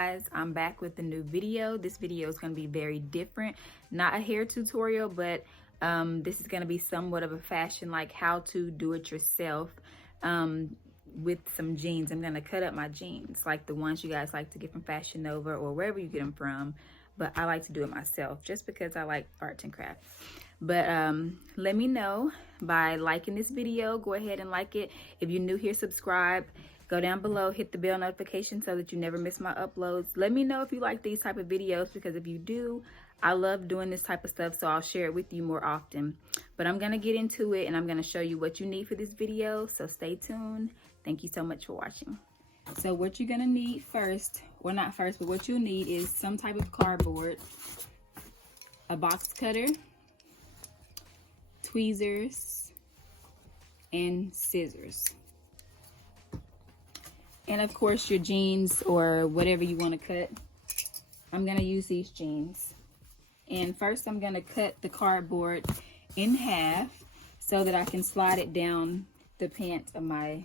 guys, I'm back with a new video. This video is going to be very different, not a hair tutorial, but this is going to be somewhat of a fashion, like how to do it yourself with some jeans. I'm going to cut up my jeans, like the ones you guys like to get from Fashion Nova or wherever you get them from, but I like to do it myself just because I like arts and crafts. But let me know by liking this video. Go ahead and like it. If you're new here, subscribe. Go down below, hit the bell notification so that you never miss my uploads. Let me know if you like these type of videos, because if you do, I love doing this type of stuff, so I'll share it with you more often. But I'm going to get into it, and I'm going to show you what you need for this video, so stay tuned. Thank you so much for watching. So what you're going to need first, well not first, but what you'll need is some type of cardboard, a box cutter, tweezers, and scissors. And of course your jeans or whatever you want to cut. I'm going to use these jeans. And first I'm going to cut the cardboard in half so that I can slide it down the pant of my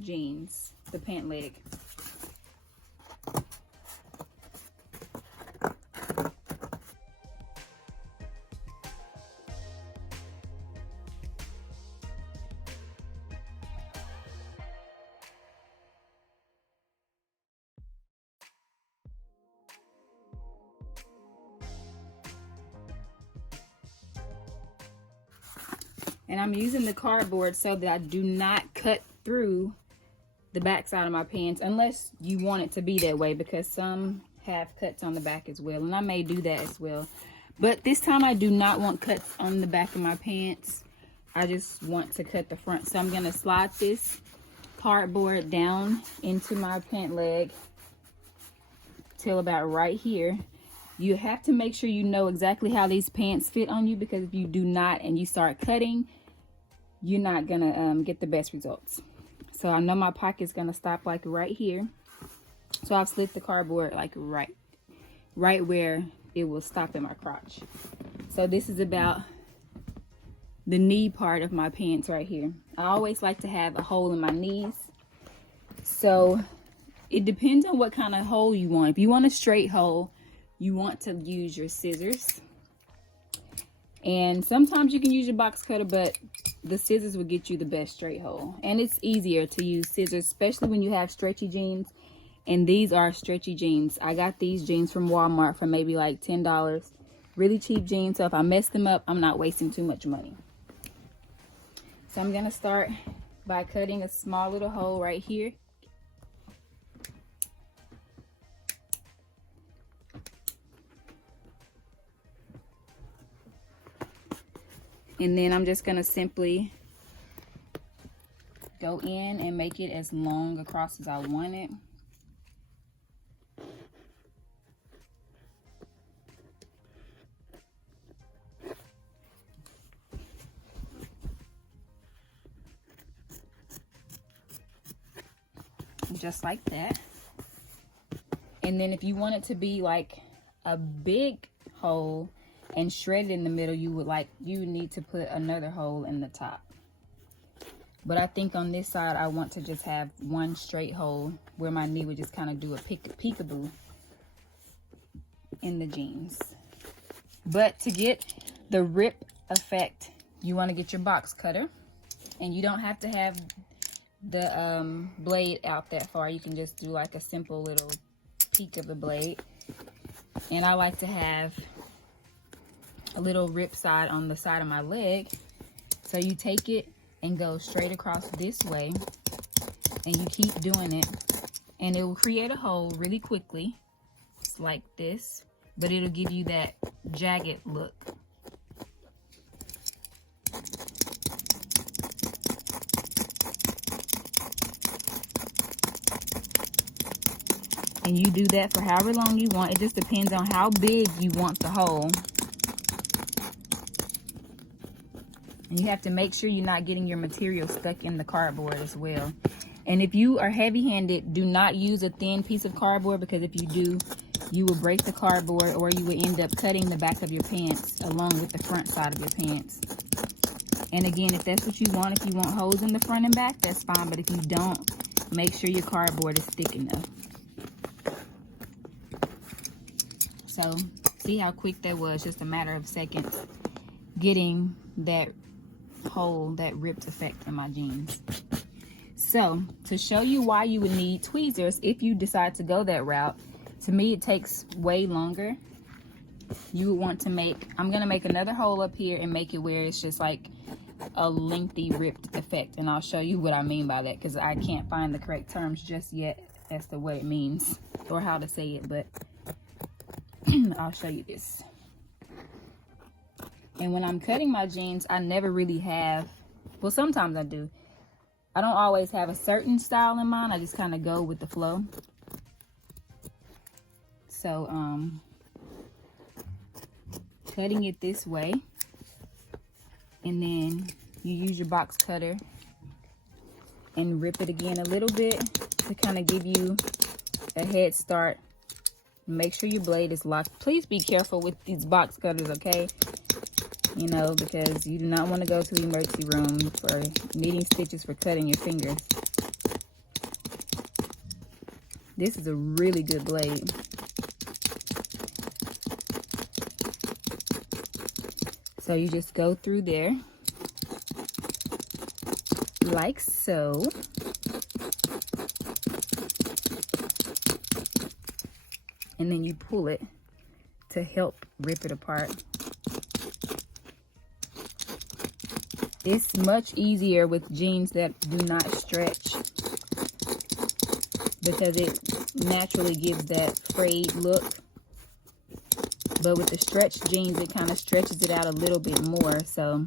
jeans, the pant leg. And I'm using the cardboard so that I do not cut through the back side of my pants, unless you want it to be that way, because some have cuts on the back as well, and I may do that as well. But this time I do not want cuts on the back of my pants. I just want to cut the front. So I'm going to slide this cardboard down into my pant leg till about right here. You have to make sure you know exactly how these pants fit on you, because if you do not and you start cutting, you're not gonna get the best results. So I know my pocket's gonna stop like right here. So I've slit the cardboard like right where it will stop in my crotch. So this is about the knee part of my pants right here. I always like to have a hole in my knees. So it depends on what kind of hole you want. If you want a straight hole, you want to use your scissors. And sometimes you can use your box cutter, but the scissors will get you the best straight hole. And it's easier to use scissors, especially when you have stretchy jeans. And these are stretchy jeans. I got these jeans from Walmart for maybe like $10. Really cheap jeans, so if I mess them up, I'm not wasting too much money. So I'm gonna start by cutting a small little hole right here. And then I'm just gonna simply go in and make it as long across as I want it. Just like that. And then if you want it to be like a big hole and shredded in the middle, you would need to put another hole in the top. But I think on this side I want to just have one straight hole where my knee would just kind of do a peekaboo in the jeans. But to get the rip effect, you want to get your box cutter, and you don't have to have the blade out that far. You can just do like a simple little peek of the blade. And I like to have a little rip side on the side of my leg. So you take it and go straight across this way, and you keep doing it, and it will create a hole really quickly. It's like this, but it'll give you that jagged look. And you do that for however long you want. It just depends on how big you want the hole. And you have to make sure you're not getting your material stuck in the cardboard as well. And if you are heavy-handed, do not use a thin piece of cardboard, because if you do, you will break the cardboard, or you will end up cutting the back of your pants along with the front side of your pants. And again, if that's what you want, if you want holes in the front and back, that's fine. But if you don't, make sure your cardboard is thick enough. So see how quick that was, just a matter of seconds, getting that hole, that ripped effect in my jeans. So to show you why you would need tweezers if you decide to go that route, to me it takes way longer. You would want to make, I'm gonna make another hole up here and make it where it's just like a lengthy ripped effect, and I'll show you what I mean by that, because I can't find the correct terms just yet as to what it means or how to say it, but I'll show you this. And when I'm cutting my jeans, I never really have, well, sometimes I do. I don't always have a certain style in mind. I just kind of go with the flow. So, cutting it this way, and then you use your box cutter and rip it again a little bit to kind of give you a head start. Make sure your blade is locked. Please be careful with these box cutters, okay? You know, because you do not want to go to the emergency room for needing stitches for cutting your fingers. This is a really good blade. So you just go through there like so. And then you pull it to help rip it apart. It's much easier with jeans that do not stretch, because it naturally gives that frayed look. But with the stretched jeans, it kind of stretches it out a little bit more. So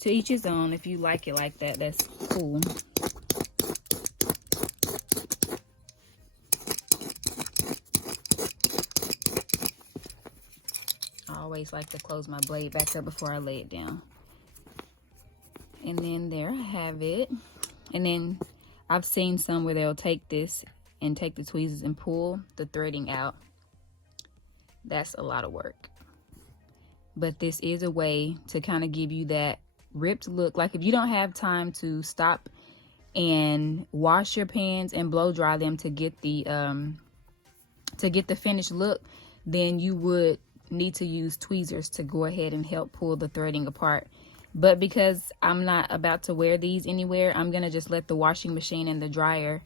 to each his own. If you like it like that, that's cool. I always like to close my blade back up before I lay it down. And then there I have it. And then I've seen some where they'll take this and take the tweezers and pull the threading out. That's a lot of work. But this is a way to kind of give you that ripped look. Like if you don't have time to stop and wash your pants and blow dry them to get the finished look, then you would need to use tweezers to go ahead and help pull the threading apart. But because I'm not about to wear these anywhere, I'm gonna just let the washing machine and the dryer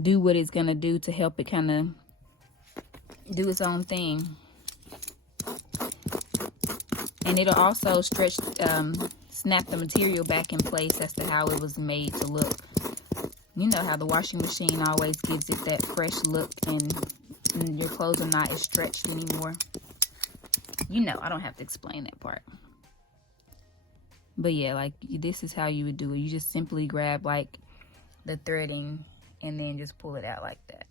do what it's gonna do to help it kind of do its own thing. And it'll also stretch, snap the material back in place as to how it was made to look. You know how the washing machine always gives it that fresh look, and your clothes are not as stretched anymore. You know, I don't have to explain that part. But yeah, like this is how you would do it. You just simply grab like the threading and then just pull it out like that.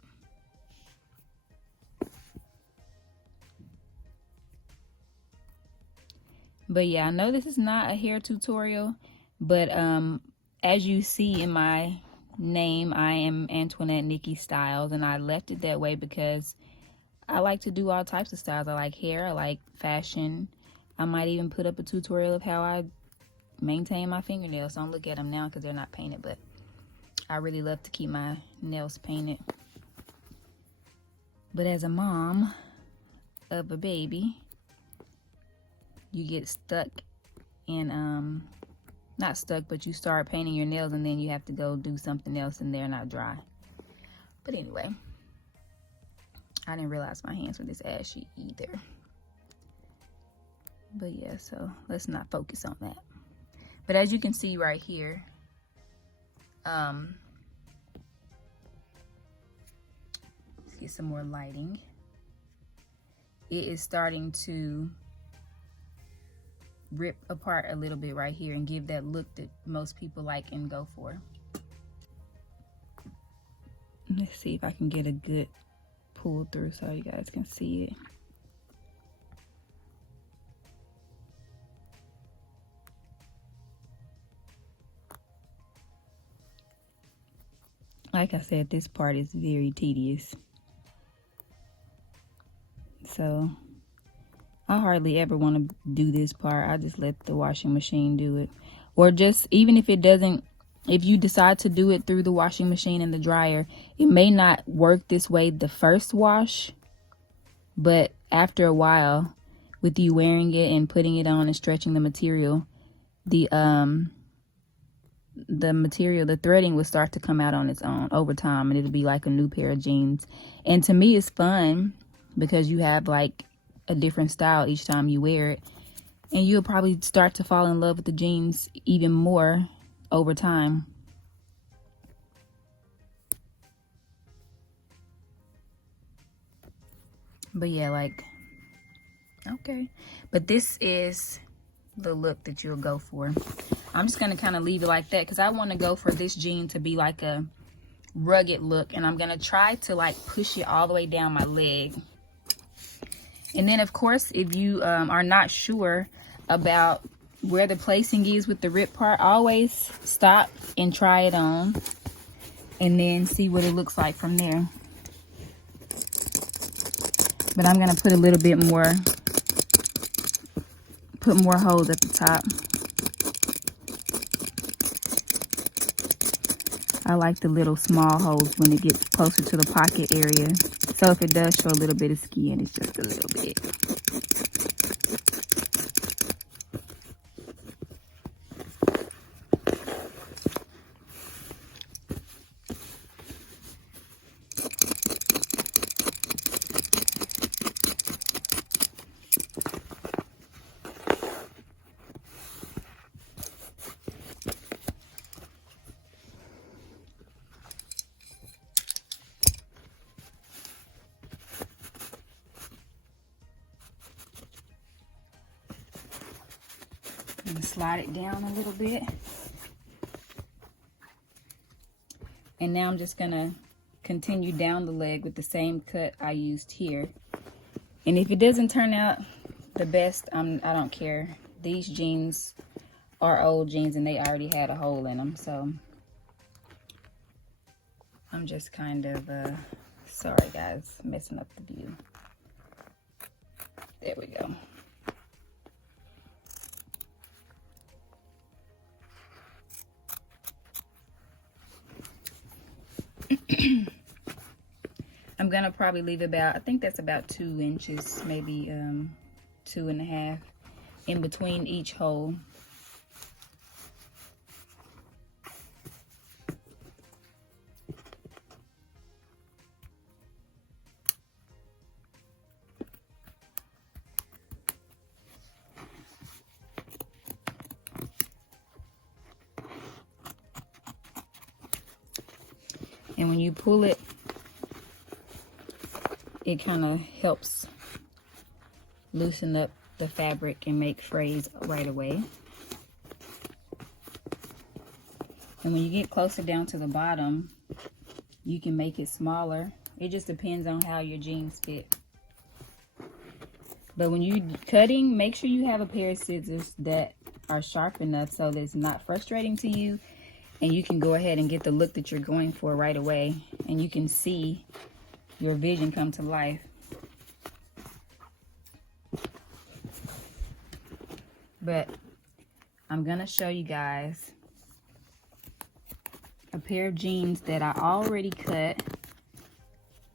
But yeah, I know this is not a hair tutorial, but as you see in my name, I am Antoinette Nikki Styles, and I left it that way because I like to do all types of styles. I like hair, I like fashion. I might even put up a tutorial of how I maintain my fingernails. Don't look at them now because they're not painted, but I really love to keep my nails painted. But as a mom of a baby, you get stuck in, not stuck, but you start painting your nails and then you have to go do something else and they're not dry. But anyway, I didn't realize my hands were this ashy either. But yeah, so let's not focus on that. But as you can see right here, let's get some more lighting. It is starting to rip apart a little bit right here and give that look that most people like and go for. Let's see if I can get a good pull through so you guys can see it. Like I said, this part is very tedious. So I hardly ever want to do this part. I just let the washing machine do it. Or just, even if it doesn't, if you decide to do it through the washing machine and the dryer, it may not work this way the first wash. But after a while, with you wearing it and putting it on and stretching the material, the material, the threading will start to come out on its own over time, and it'll be like a new pair of jeans. And to me, it's fun because you have like a different style each time you wear it, and you'll probably start to fall in love with the jeans even more over time. But yeah, like, okay. But this is the look that you'll go for. I'm just gonna kind of leave it like that because I want to go for this jean to be like a rugged look, and I'm gonna try to like push it all the way down my leg. And then of course, if you are not sure about where the placing is with the rip part, always stop and try it on and then see what it looks like from there. But I'm gonna put a little bit more, put more holes at the top. I like the little small holes when it gets closer to the pocket area. So if it does show a little bit of skin, it's just a little bit. And slide it down a little bit. And now I'm just gonna continue down the leg with the same cut I used here. And if it doesn't turn out the best, I don't care. These jeans are old jeans and they already had a hole in them, so I'm just kind of sorry guys, messing up the view. There we go. I'm gonna probably leave about, I think that's about 2 inches, maybe 2.5 in between each hole. And when you pull it, it kind of helps loosen up the fabric and make frays right away. And when you get closer down to the bottom, you can make it smaller. It just depends on how your jeans fit. But when you're cutting, make sure you have a pair of scissors that are sharp enough so that it's not frustrating to you, and you can go ahead and get the look that you're going for right away, and you can see your vision come to life. But I'm gonna show you guys a pair of jeans that I already cut.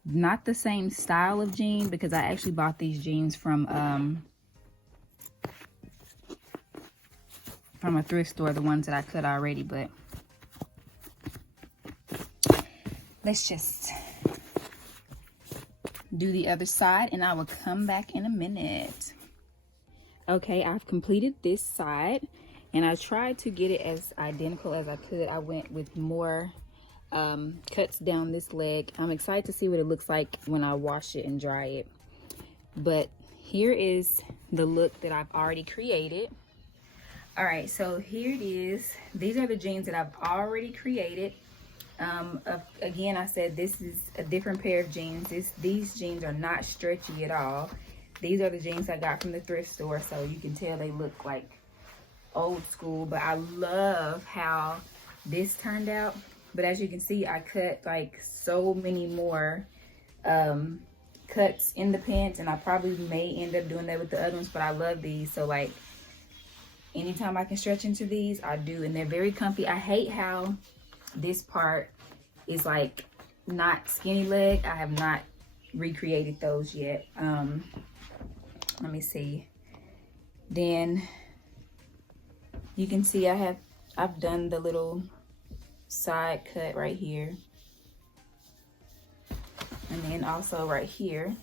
Not the same style of jean, because I actually bought these jeans from a thrift store, the ones that I cut already. But let's just do the other side and I will come back in a minute. Okay, I've completed this side and I tried to get it as identical as I could. I went with more cuts down this leg. I'm excited to see what it looks like when I wash it and dry it. But here is the look that I've already created. All right, so here it is. These are the jeans that I've already created. Again, I said this is a different pair of jeans. These jeans are not stretchy at all. These are the jeans I got from the thrift store, so you can tell they look like old school. But I love how this turned out. But as you can see, I cut like so many more cuts in the pants, and I probably may end up doing that with the other ones, but I love these. So like anytime I can stretch into these, I do, and they're very comfy. I hate how this part is like not skinny leg. I have not recreated those yet. Let me see. Then you can see I've done the little side cut right here, and then also right here.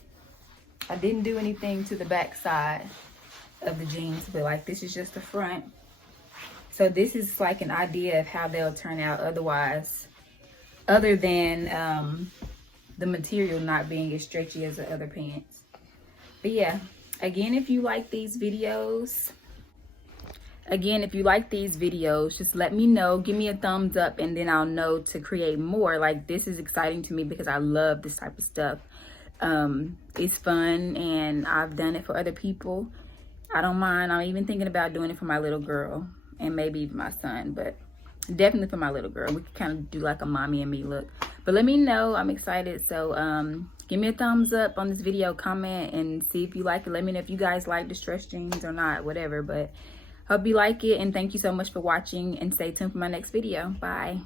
I didn't do anything to the back side of the jeans, but like this is just the front. So this is like an idea of how they'll turn out otherwise, other than the material not being as stretchy as the other pants. But yeah, again, if you like these videos, just let me know, give me a thumbs up, and then I'll know to create more. Like, this is exciting to me because I love this type of stuff. It's fun, and I've done it for other people. I don't mind. I'm even thinking about doing it for my little girl and maybe even my son, but definitely for my little girl. We can kind of do like a mommy and me look. But let me know. I'm excited. So give me a thumbs up on this video, comment, and see if you like it. Let me know if you guys like distressed jeans or not, whatever. But hope you like it, and thank you so much for watching, and stay tuned for my next video. Bye.